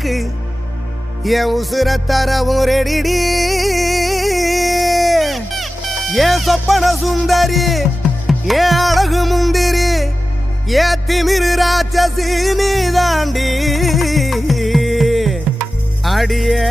உனக்கு என் உசுர தரவும் ரெடிடி ஏன் சொப்பன சுந்தரி ஏன் அழகு முந்திரி ஏன் திமிரு ராட்சசி நீ தாண்டி அடியே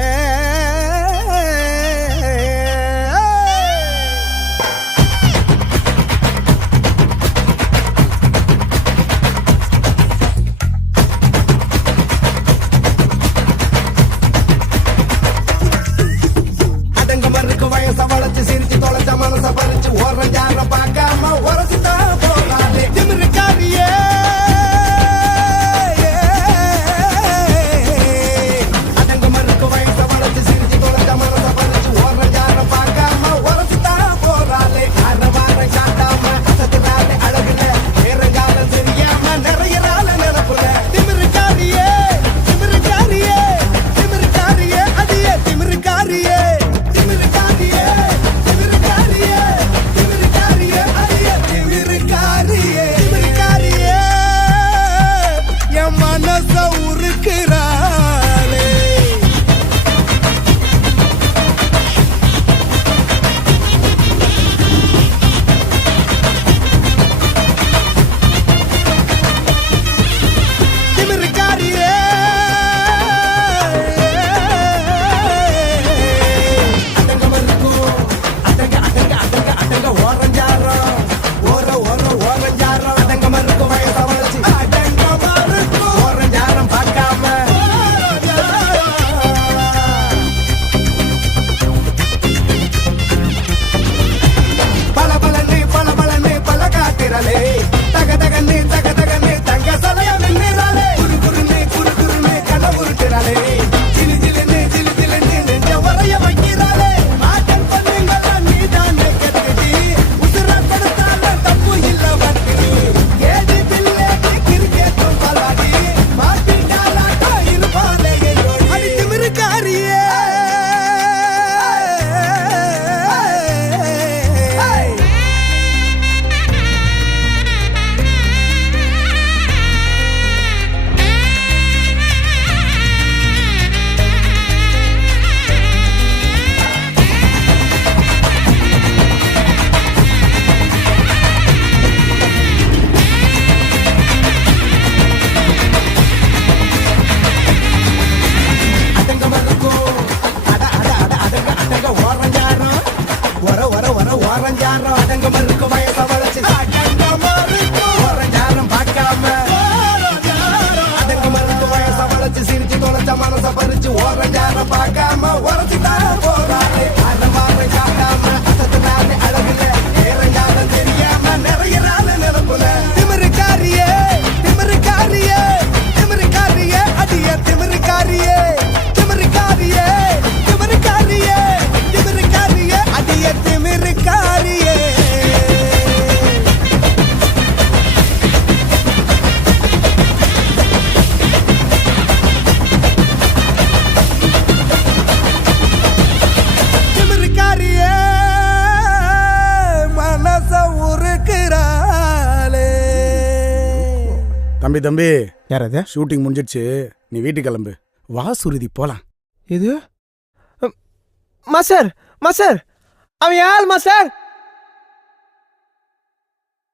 சிரிச்சு தொலைச்ச மனச பறிச்சு ஓரம் யார பார்க்காம உரசிதான் போறாரு திமிருக்காரியே அதங்க மறுக்கு வயச வளைச்சு சிரிச்சு தொலைச்ச மனச பறிச்சு ஓரம் யார பார்க்காம உரசிதான் போறாரு அற வார காட்டாம சத்துனால அழகுல நேரங்காலம் தெரியாம நிறைய நாள நினைப்புல திமிருக்காரியே திமிருக்காரியே திமிருக்காரியே அடியே திமிருக்காரியே அதங்க மறுக்கு வயச வளைச்சு ஓரஞ்சாரம் பார்க்காம அதங்க மறுக்கு வயச வளைச்சு சிரிச்சு தொலைச்ச மனச பறிச்சு ஓரஞ்சாரம் பார்க்காம உரசிதான் போறாரு அற வார காட்டாம சத்துனால அழகுல நேரங்காலம் தெரியாம நிறைய நாள நினைப்புல திமிருக்காரியே திமிருக்காரியே திமிருக்காரியே அடியே திமிருக்காரியே திமிருக்காரியே திமிருக்காரியே திமிருக்காரியே அடியே திமிருக்காரியே திமிருக்காரியே மனச உருக்குறாளே. தம்பி தம்பி யார் அது? ஷூட்டிங் முடிஞ்சிடுச்சு, நீ வீட்டுக்கு கிளம்பு. வா சுருதி போலாம். இது மாஸ்டர் மாஸ்டர் அவன் யார் மாஸ்டர்?